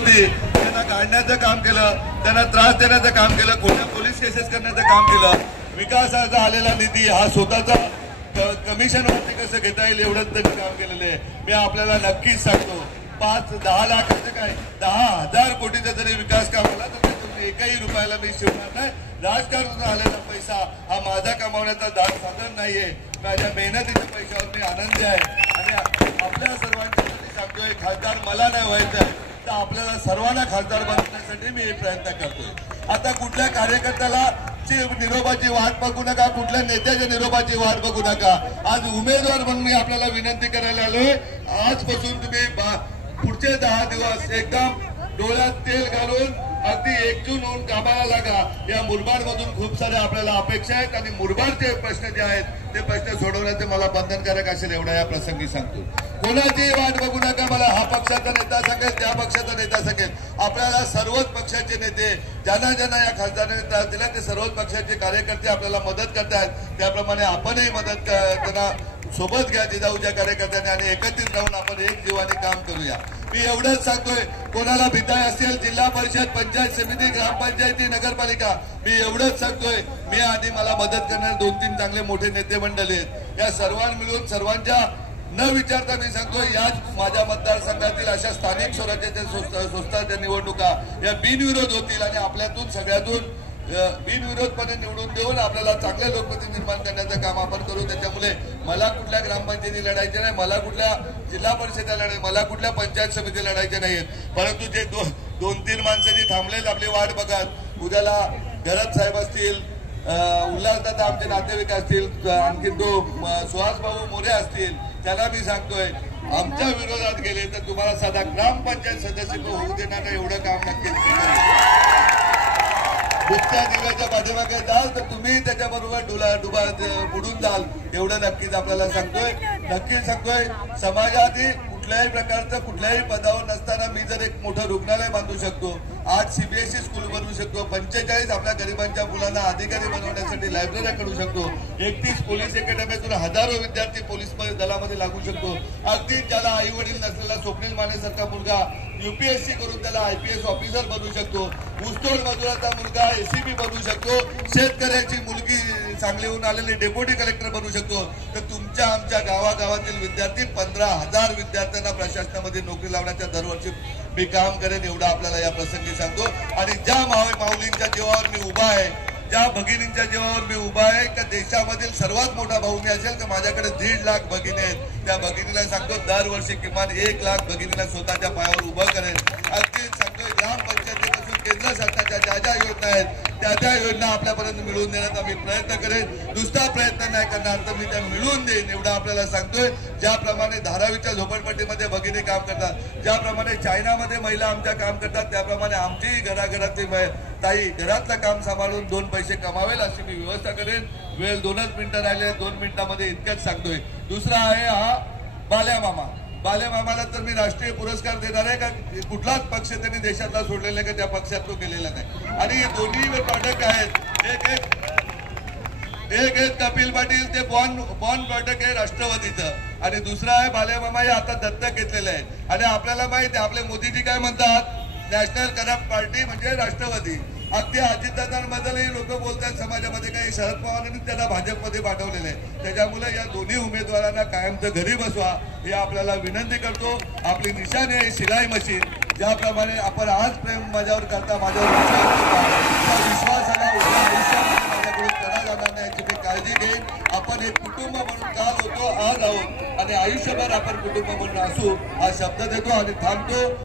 होती त्यांना काढण्याचं काम केलं, त्यांना त्रास देण्याचं काम केलं, खोट्या पोलीस केसेस करण्याचं काम केलं. विकासाचा आलेला निधी हा स्वतःचा कमिशनवरती कसं घेता येईल एवढंच त्यांनी काम केलेलं आहे. मी आपल्याला नक्कीच सांगतो 5-10 लाखाचं काय 10,000 कोटीचा जरी विकास काम आला तर तुम्ही एकही रुपयाला मी शिवणार नाही. राजकारणातून आलेला पैसा हा माझा कमावण्याचा साधन नाहीये. माझ्या मेहनतीच्या पैशावर मी आनंदी आहे आणि आपल्या सर्वांच्यासाठी सांगतोय खासदार मला नाही व्हायचं तर आपल्याला सर्वांना खासदार बनवण्यासाठी मी हे प्रयत्न करतोय. आता कुठल्या कार्यकर्त्याला निरोपाची वाट बघू नका, कुठल्या नेत्याच्या निरोपाची वाट बघू नका. आज उमेदवार म्हणून मी आपल्याला विनंती करायला आलोय. आजपासून तुम्ही पुढचे 10 दिवस एकदम डोळ्यात तेल घालून अगदी एकजून होऊन कामाला लागा. या मुरबाड मधून खूप साऱ्या आपल्याला अपेक्षा आहेत आणि मुरबाडचे प्रश्न जे आहेत ते प्रश्न सोडवण्याचे मला बंधनकारक असेल एवढा या प्रसंगी सांगतो. कोणाची वाट बघू नका. मला हा पक्षाचा नेता सांगेल, त्या पक्षाचा नेता सांगेल. आपल्याला सर्वच पक्षाचे नेते ज्यांना ज्यांना या खासदारांनी त्रास दिला ते सर्वच पक्षाचे कार्यकर्ते आपल्याला मदत करतात. त्याप्रमाणे आपणही मदत त्यांना सोबत घ्या जिजाऊच्या कार्यकर्त्यांनी आणि एकत्रित राहून आपण एक जीवाने काम करूया. मी एवढंच सांगतोय, कोणाला भिताय असेल जिल्हा परिषद, पंचायत समिती, ग्रामपंचायती, नगरपालिका, मी एवढंच सांगतोय मी आणि मला मदत करणारे 2-3 चांगले मोठे नेते मंडळी आहेत. या सर्वांना मिळून सर्वांच्या न विचारता मी सांगतोय याच माझ्या मतदारसंघातील अशा स्थानिक स्वराज्याच्या संस्थांच्या निवडणुका या बिनविरोध होतील आणि आपल्यातून सगळ्यातून बिनविरोधपणे निवडून देऊन आपल्याला चांगले लोकप्रतिनिधी निर्माण करण्याचं काम आपण करू. त्याच्यामुळे मला कुठल्या ग्रामपंचायती लढायचे नाही, मला कुठल्या जिल्हा परिषदेला लढायचे, मला कुठल्या पंचायत समिती लढायचे नाहीत. परंतु जे 2-3 माणसं जी थांबलेत आपली वाट बघत, उद्याला घरत साहेब असतील, उल्हासदादा आमचे नातेवाईक असतील, आणखी सुहास भाऊ मोरे असतील, त्याला मी सांगतोय आमच्या विरोधात गेले तर तुम्हाला साधा ग्रामपंचायत सदस्य होऊ देणार नाही एवढं काम नक्कीच. दुसऱ्या दिव्याच्या पाठीमागे जाल तर तुम्ही त्याच्याबरोबर बुडून जाल एवढं नक्कीच आपल्याला सांगतोय. नक्कीच सांगतोय समाजातील कुठल्याही प्रकारचं कुठल्याही पदावर नसताना मी जर एक मोठं रुग्णालय बांधू शकतो, 8 CBSE स्कूल बनवू शकतो, 45 आपल्या गरिबांच्या मुलांना अधिकारी बनवण्यासाठी लायब्ररी करू शकतो, 31 पोलीस अकॅडमीतून हजारो विद्यार्थी पोलीस दलामध्ये लागू शकतो. अगदी ज्याला आई वडील नसलेला स्वप्नील मानेसारखा मुलगा UPSC करून त्याला IPS ऑफिसर बनवू शकतो, ऊसतोड मजुराचा मुलगा ACP बनवू शकतो, शेतकऱ्याची मुलगी चांगली होऊन आलेली डेप्युटी कलेक्टर बनवू शकतो. तर तुमच्या आमच्या गावागावातील विद्यार्थी 15,000 विद्यार्थ्यांना प्रशासनामध्ये नोकरी लावण्याच्या दरवर्षी मी काम करेन एवढं आपल्याला या प्रसंगी सांगतो. आणि ज्या माऊलींच्या जीवावर मी उभा आहे, ज्या भगिनींच्या जीवावर मी उभा आहे का देशामधील सर्वात मोठा भाऊ मी असेल का माझ्याकडे 1.5 लाख भगिनी आहेत, त्या भगिनीला सांगतो दरवर्षी किमान 1 लाख भगिनीला स्वतःच्या पायावर उभं करेन. अगदी सांगतोय ग्रामपंचायतीपासून केंद्र शासनाच्या ज्या ज्या योजना आहेत त्या योजना आपल्यापर्यंत मिळवून देण्याचा मी प्रयत्न करेन. दुसरा प्रयत्न नाही करणार तर मी त्या मिळवून देईन एवढं आपल्याला सांगतोय. ज्याप्रमाणे धारावीच्या झोपडपट्टीमध्ये भगिनी काम करतात, ज्याप्रमाणे चायनामध्ये महिला आमच्या काम करतात, त्याप्रमाणे आमचीही घराघरातली ताई घरातलं काम सांभाळून 2 पैसे कमावेल अशी मी व्यवस्था करेन. वेळ 2च मिनिटं राहिले, 2 मिनिटांमध्ये इतकंच सांगतोय. दुसरा आहे हा बाल्यामामा. बाल्यामामाला तर मी राष्ट्रीय पुरस्कार देणार आहे का कुठलाच पक्ष त्यांनी देशातला सोडलेला का त्या पक्षात तो केलेला नाही. आणि दोन्ही पाठक आहेत, एक कपिल पाटील ते बॉन पाठक आहे राष्ट्रवादीचं आणि दुसरा आहे बाल्यामामा हे आता दत्तक घेतलेलं आहे. आणि आपल्याला माहिती आहे आपले मोदीजी काय म्हणतात, नॅशनल करप्ट पार्टी म्हणजे राष्ट्रवादी. अगदी अजितदादांबद्दलही लोक बोलतात समाजामध्ये काही शरद पवारांनी त्यांना भाजपमध्ये पाठवलेलं आहे. त्याच्यामुळे या दोन्ही उमेदवारांना कायमचं घरी बसवा हे आपल्याला विनंती करतो. आपली निशाणी आहे शिलाई मशीन. ज्याप्रमाणे आपण आज प्रेम माझ्यावर करता, माझ्यावर विश्वासाला उद्या आयुष्यामध्ये माझ्याकडून करा जाणार नाही याची मी काळजी घेईन. आपण एक कुटुंब म्हणून काल होतो, आज आहोत आणि आयुष्यभर आपण कुटुंब म्हणून असू हा शब्द देतो आणि थांबतो.